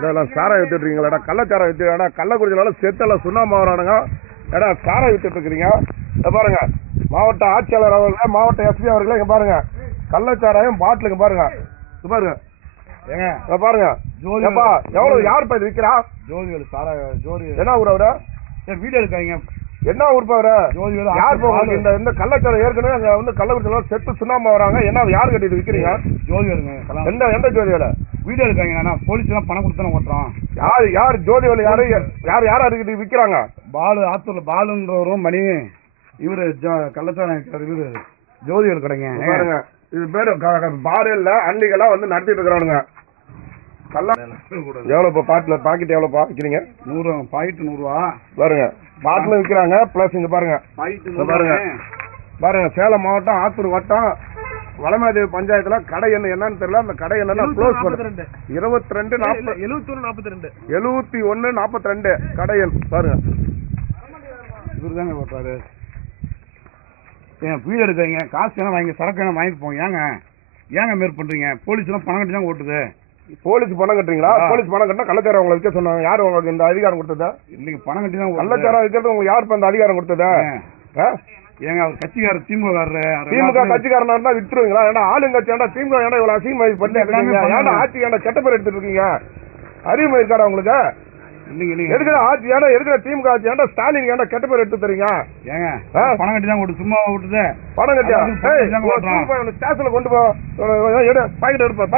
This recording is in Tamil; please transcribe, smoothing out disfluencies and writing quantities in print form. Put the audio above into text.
இதெல்லாம் சாராயம் வித்துட்டு இருக்கீங்களா? கள்ளச்சாராயம் வித்து கள்ளக்குறிச்சினால செத்தெல்லாம் சுண்ணாம்பு வரானுங்க. ஏடா சாராயம் வித்துட்டு இருக்கிறீங்க. இதை பாருங்க, மாவட்ட ஆட்சியாளர் அவர்கள், மாவட்ட எஸ்பி அவர்களே, இங்க பாருங்க கள்ளச்சாராயம் பாட்டிலுங்க பாருங்க. இது பாருங்க ஏங்க, இதை பாருங்க. ஏப்பா எவ்வளவு யாருப்பா இது விற்கிறா? ஜோதிவேலு சாராயம். ஜோதி என்ன ஊர் அவரு? வீடியோ எடுக்காதீங்க. என்ன ஊர்ப்பா அவரு? ஜோதிவேலு. யார் இந்த இந்த கள்ளச்சாராயம் ஏற்கனவே அங்க வந்து கள்ளக்குறிச்சினால செத்து சுண்ணாம்பு வராங்க. என்ன யாரு கட்டிட்டு விற்கிறீங்க? ஜோதிவேலுங்க. எந்த ஜோதிவேலு? வீடியோ எடுக்காங்க. போலீஸ் எல்லாம் பணம் கொடுத்தானே ஓட்டுறோம். யார் ஜோதிவேலு? யாரா இருக்கு விற்கிறாங்க? பாலு, ஆத்தூர்ல பாலுன்றவரும் மணி, இவரு கள்ளச்சாராயம் இவரு ஜோதிவேலு கடைங்க. பாருங்க, இது பேரு பாரு இல்ல, அன்னிகெல்லாம் வந்து நடத்திட்டு இருக்கிறானுங்க. எவ்வளவு பாட்டில பாக்கெட் எவ்வளவு விற்கிறீங்க? 100 பாக்கெட் 100 ரூபா பாருங்க. பாட்டில விற்கிறாங்க. பிளஸ் இங்க பாருங்க பாருங்க பாருங்க, சேலம் மாவட்டம் ஆத்தூர் வட்டம் வளமாதேவி பஞ்சாயத்துல கடை என்னன்னு தெரியல. அந்த கடை என்னன்னா க்ளோஸ் பண்ணு. 7142 கடை எண் பாருங்க. இவரு தாங்க ஓட்டுறாரு. ஏன் வீடு எடுக்காதீங்க. காசு வேணா வாங்கி, சரக்கு வேணா வாங்கிட்டு போங்க. ஏங்க மேற் பண்றீங்க? போலீஸ் எல்லாம் பணம் கட்டி தான் ஓட்டுது. போலீஸ் பணம் கட்டுறீங்களா? போலீஸ் பணம் கட்டினா கள்ளச்சாரம் உங்களை விற்க சொன்னாங்க. யாரு உங்களுக்கு இந்த அதிகாரம் கொடுத்ததா? இல்லைங்க, பணம் கட்டி தான் கள்ளச்சாரம் விற்கிறது உங்களுக்கு யாருப்பா இந்த அதிகாரம் கொடுத்ததா? ஏங்க, அவர் கட்சிக்காரர், திமுக கட்சிக்காரனா இருந்தா வித்துருவீங்களா? ஏன்னா ஆளுங்கட்சி ஏன்டா திமுக ஏன்னா இவ்வளவு அசிங்கமா பண்ணி ஏன்னா ஆட்சி ஏன்னா கெட்ட பேர் எடுத்துட்டு இருக்கீங்க? அறிவுமை இருக்காடா உங்களுக்கு? எதுக்குற ஆட்சி ஏன்னா எதுக்குற திமுக ஆட்சி ஏன்டா ஸ்டாலின் ஏன்டா கெட்ட பேர் எடுத்து தரீங்க? ஏங்க, பணம் கட்டி தான் ஓட்டு. சும்மா ஓட்டுது. பணம் கட்டியா? ஸ்டேஷன்ல கொண்டு போ. பாக்கெட் எடுப்பா